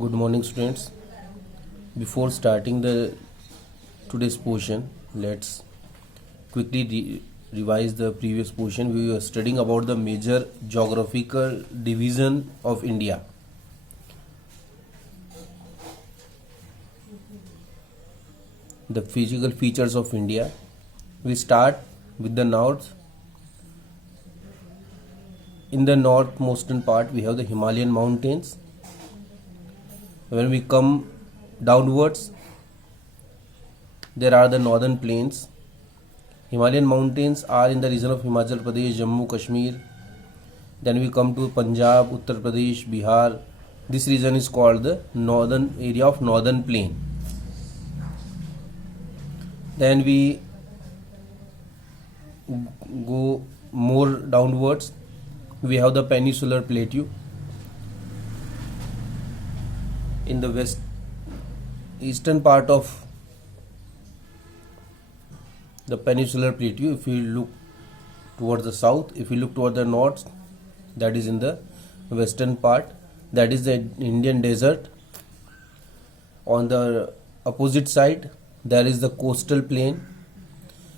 Good morning, students. Before starting the today's portion, let's quickly revise the previous portion. We were studying about the major geographical division of India. The physical features of India. We start with the north. In the northmost part, we have the Himalayan mountains. When we come downwards, there are the northern plains. Himalayan mountains are in the region of Himachal Pradesh, Jammu, Kashmir. Then we come to Punjab, Uttar Pradesh, Bihar. This region is called the northern area of northern plain. Then we go more downwards. We have the peninsular plateau. In the west eastern part of the peninsular plateau, if we look towards the south, if we look toward the north, that is in the western part, that is the Indian desert. On the opposite side, there is the coastal plain,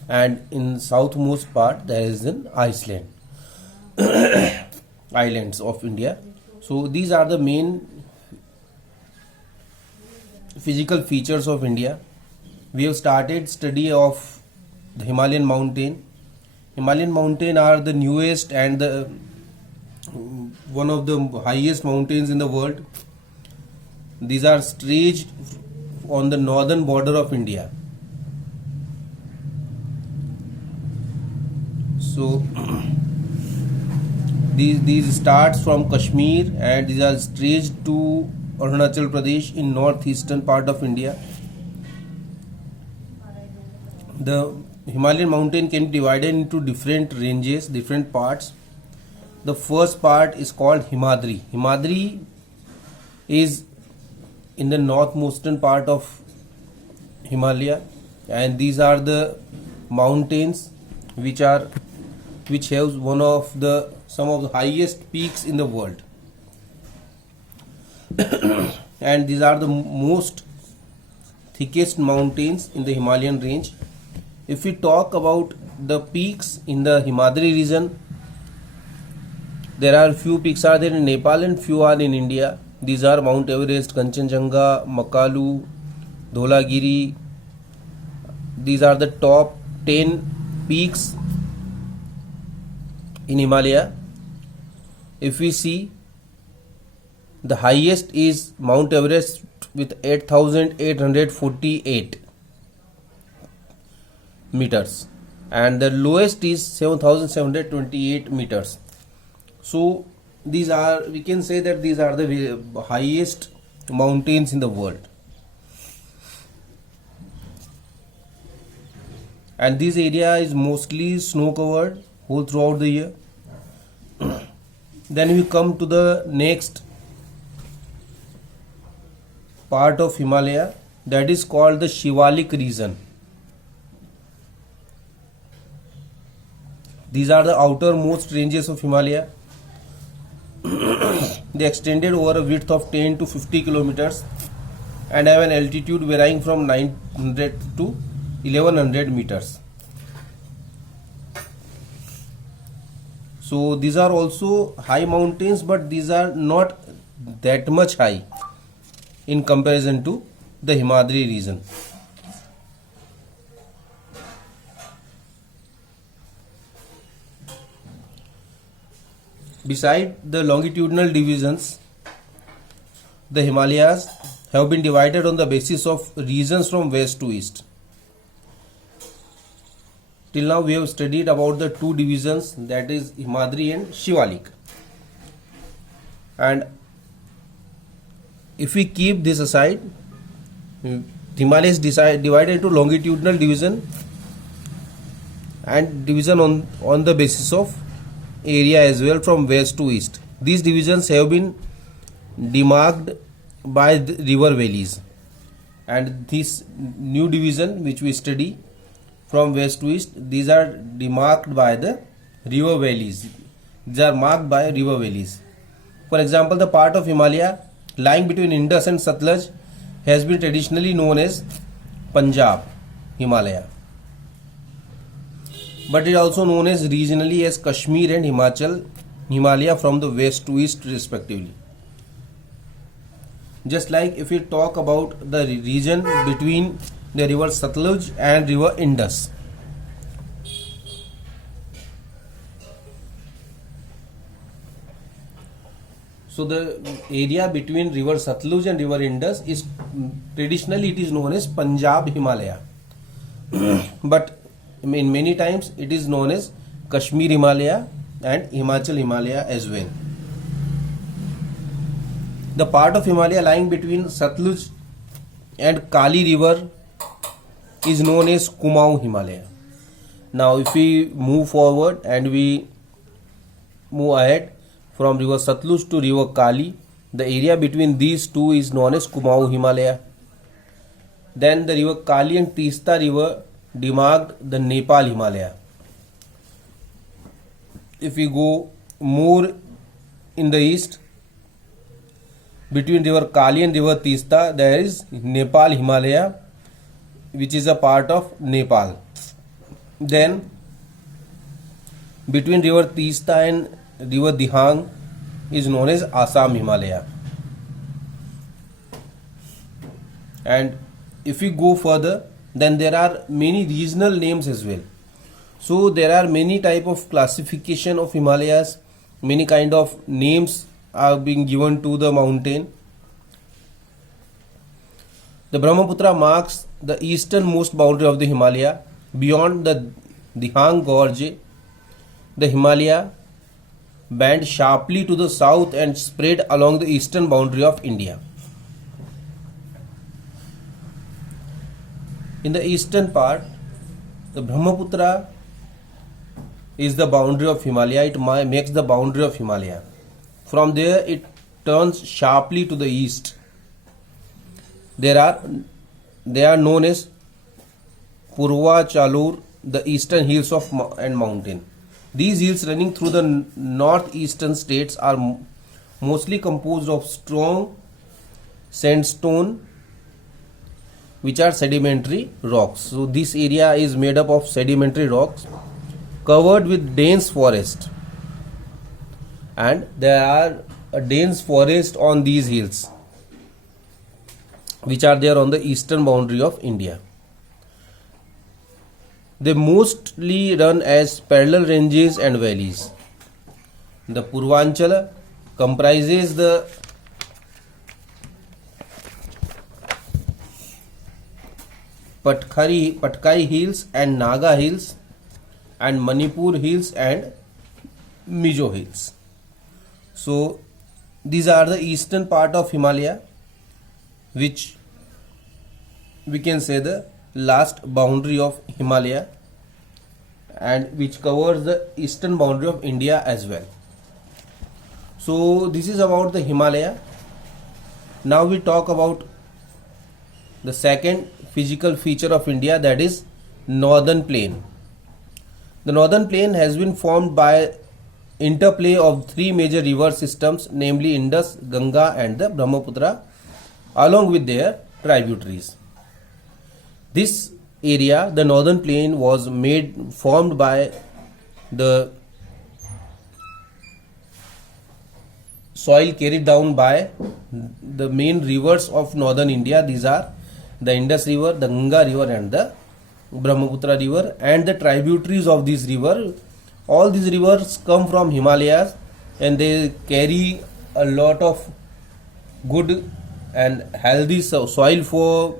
and in southmost part there is an Iceland islands of India. So these are the main physical features of India. We have started study of the Himalayan mountain. Himalayan mountain are the newest and the one of the highest mountains in the world. These are stretched on the northern border of India. So these starts from Kashmir and these are stretched to Arunachal Pradesh in northeastern part of India. The Himalayan mountain can be divided into different ranges, different parts. The first part is called Himadri. Himadri is in the northmostern part of Himalaya, and these are the mountains which have some of the highest peaks in the world. And these are the most thickest mountains in the Himalayan range. If we talk about the peaks in the Himadri region, there are few peaks are there in Nepal and few are in India. These are Mount Everest, Kanchenjunga, Makalu, Dholagiri. These are the top 10 peaks in Himalaya. If we see, the highest is Mount Everest with 8,848 meters, and the lowest is 7,728 meters. So these are, we can say that these are the highest mountains in the world, and this area is mostly snow covered whole throughout the year. Then we come to the next part of Himalaya, that is called the Shivalik region. These are the outermost ranges of Himalaya. They extended over a width of 10 to 50 kilometers and have an altitude varying from 900 to 1100 meters. So these are also high mountains, but these are not that much high in comparison to the Himadri region. Beside the longitudinal divisions, the Himalayas have been divided on the basis of regions from west to east. Till now we have studied about the two divisions, that is Himadri and Shivalik. And if we keep this aside, Himalayas divided into longitudinal division and division on the basis of area as well from west to east. These divisions have been demarked by the river valleys, and this new division which we study from west to east, these are demarked by the river valleys. These are marked by river valleys. For example, the part of Himalaya lying between Indus and Satluj has been traditionally known as Punjab Himalaya, but it is also known as regionally as Kashmir and Himalaya from the west to east respectively. Just like if we talk about the region between the river Satluj and river Indus. So the area between river Satluj and river Indus is traditionally it is known as Punjab Himalaya, but in many times it is known as Kashmir Himalaya and Himachal Himalaya as well. The part of Himalaya lying between Satluj and Kali river is known as Kumaon Himalaya. Now if we move forward and we move ahead from river Satluj to river Kali, the area between these two is known as Kumaon Himalaya. Then the river Kali and Tista river demarked the Nepal Himalaya. If we go more in the east, between river Kali and river Tista, there is Nepal Himalaya, which is a part of Nepal. Then between river Tista and river Dihang is known as Assam Himalaya. And if we go further, then there are many regional names as well. So there are many type of classification of Himalayas, many kind of names are being given to the mountain. The Brahmaputra marks the easternmost boundary of the Himalaya. Beyond the Dihang Gorge, the Himalaya bend sharply to the south and spread along the eastern boundary of India. In the eastern part, the Brahmaputra is the boundary of Himalaya. It makes the boundary of Himalaya. From there, it turns sharply to the east. They are known as Purva Chalur, the eastern hills of and mountain. These hills running through the northeastern states are mostly composed of strong sandstone, which are sedimentary rocks. So this area is made up of sedimentary rocks covered with dense forest, and there are a dense forest on these hills which are there on the eastern boundary of India. They mostly run as parallel ranges and valleys. The Purvanchala comprises the Patkai Hills and Naga Hills and Manipur Hills and Mizo Hills. So these are the eastern part of Himalaya, which we can say the last boundary of Himalaya, and which covers the eastern boundary of India as well. So this is about the Himalaya. Now we talk about the second physical feature of India, that is northern plain. The northern plain has been formed by interplay of three major river systems, namely Indus, Ganga and the Brahmaputra, along with their tributaries. This area, the northern plain, was formed by the soil carried down by the main rivers of northern India. These are the Indus River, the Ganga River and the Brahmaputra River, and the tributaries of this river. All these rivers come from Himalayas and they carry a lot of good and healthy soil for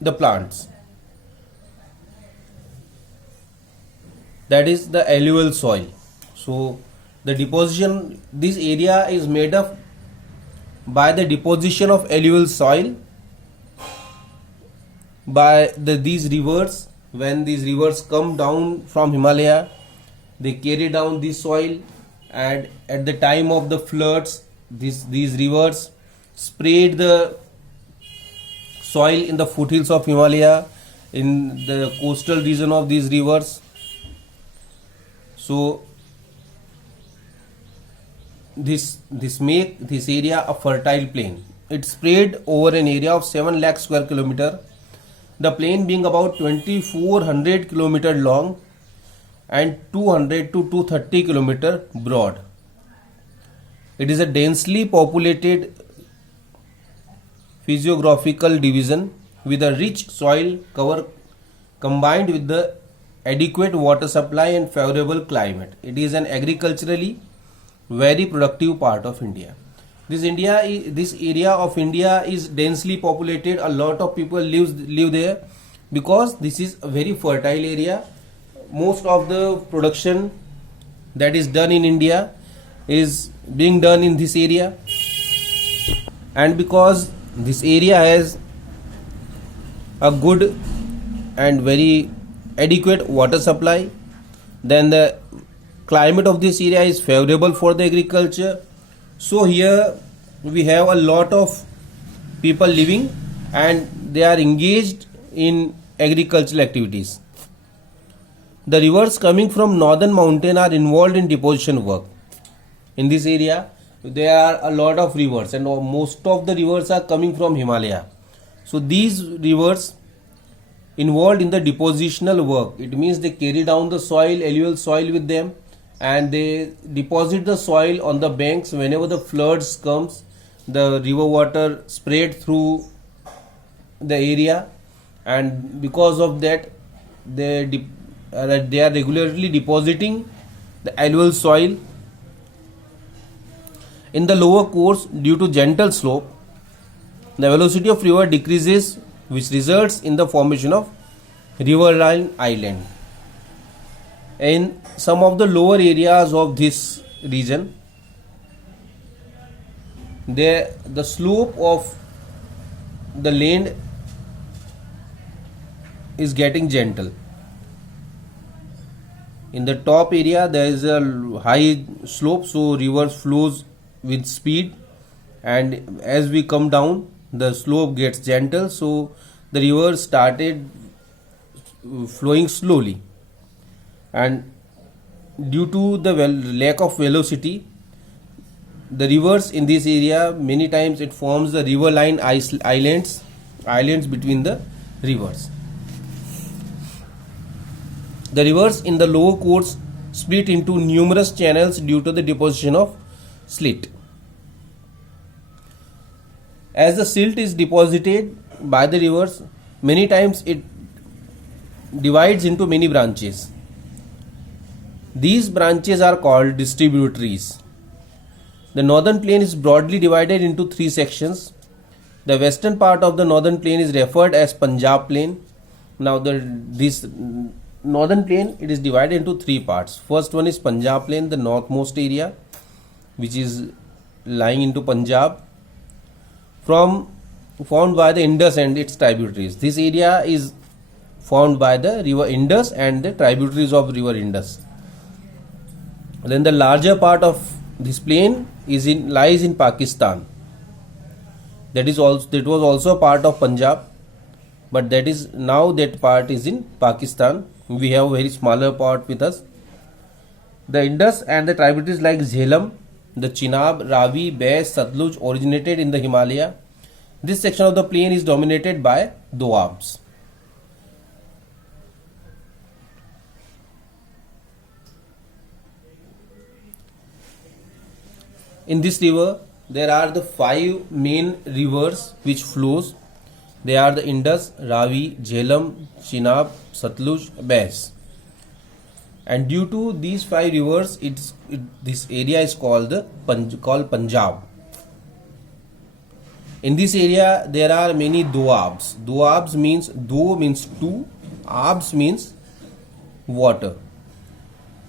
the plants. That is the alluvial soil. So the deposition, this area is made up by the deposition of alluvial soil by these rivers. When these rivers come down from Himalaya, they carry down this soil, and at the time of the floods, these rivers sprayed the soil in the foothills of Himalaya, in the coastal region of these rivers. So this make this area a fertile plain. It's spread over an area of 7 lakh square kilometer. The plain being about 2400 kilometer long and 200 to 230 kilometer broad. It is a densely populated physiographical division with a rich soil cover combined with the adequate water supply and favorable climate. It is an agriculturally very productive part of India. This area of India is densely populated. A lot of people live there because this is a very fertile area. Most of the production that is done in India is being done in this area, and because this area has a good and very adequate water supply, then the climate of this area is favorable for the agriculture. So here we have a lot of people living and they are engaged in agricultural activities. The rivers coming from northern mountain are involved in deposition work. In this area there are a lot of rivers and most of the rivers are coming from Himalaya. So these rivers involved in the depositional work. It means they carry down the soil, alluvial soil with them, and they deposit the soil on the banks. Whenever the floods comes, the river water spread through the area, and because of that they are regularly depositing the alluvial soil. In the lower course, due to gentle slope, the velocity of river decreases, which results in the formation of riverine island. In some of the lower areas of this region, the slope of the land is getting gentle. In the top area there is a high slope, so river flows with speed, and as we come down the slope gets gentle, so the river started flowing slowly, and due to the lack of velocity, the rivers in this area many times it forms the riverine islands between the rivers. The rivers in the lower course split into numerous channels due to the deposition of silt. As the silt is deposited by the rivers, many times it divides into many branches. These branches are called distributaries. The northern plain is broadly divided into three sections. The western part of the northern plain is referred as Punjab plain. Now this northern plain, it is divided into three parts. First one is Punjab plain, the northmost area, which is lying into Punjab, formed by the Indus and its tributaries. This area is formed by the river Indus and the tributaries of river Indus. Then the larger part of this plain lies in Pakistan. That was also part of Punjab, but that part is in Pakistan. We have a very smaller part with us. The Indus and the tributaries like Jhelum, the Chenab, Ravi, Beas, Satluj originated in the Himalaya. This section of the plain is dominated by Doabs. In this river, there are the 5 main rivers which flows. They are the Indus, Ravi, Jhelum, Chenab, Satluj, Beas. And due to these 5 rivers, this area is called Punjab. In this area, there are many doabs. Doabs means two, abs means water.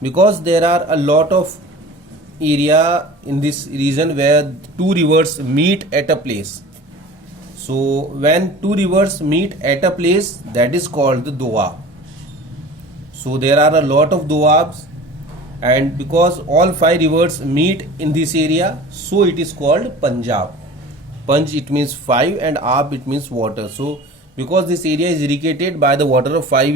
Because there are a lot of area in this region where 2 rivers meet at a place. So when 2 rivers meet at a place, that is called the doab. So there are a lot of doabs, and because all 5 rivers meet in this area, so it is called Punjab. Panj, it means 5, and ab, it means water. So because this area is irrigated by the water of 5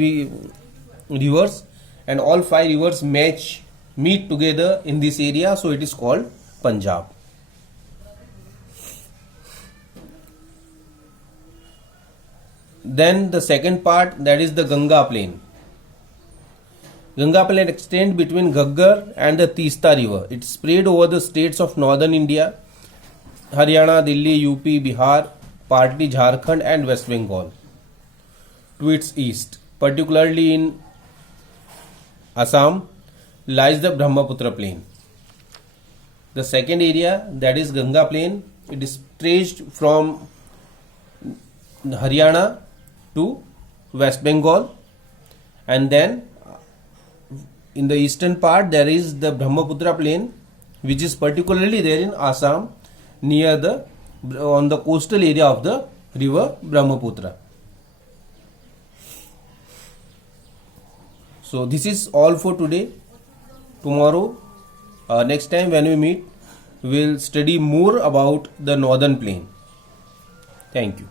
rivers, and all 5 rivers meet together in this area, so it is called Punjab. Then the second part, that is the Ganga plain. Ganga plain extends between Ghaggar and the Teesta river. It spread over the states of northern India, Haryana, Delhi, UP, Bihar, partly Jharkhand and West Bengal. To its east, particularly in Assam, lies the Brahmaputra plain. The second area, that is Ganga plain, it is traced from Haryana to West Bengal, and then in the eastern part there is the Brahmaputra plain, which is particularly there in Assam, near the on the coastal area of the river Brahmaputra. So this is all for today. Tomorrow, next time when we meet, we will study more about the northern plain. Thank you.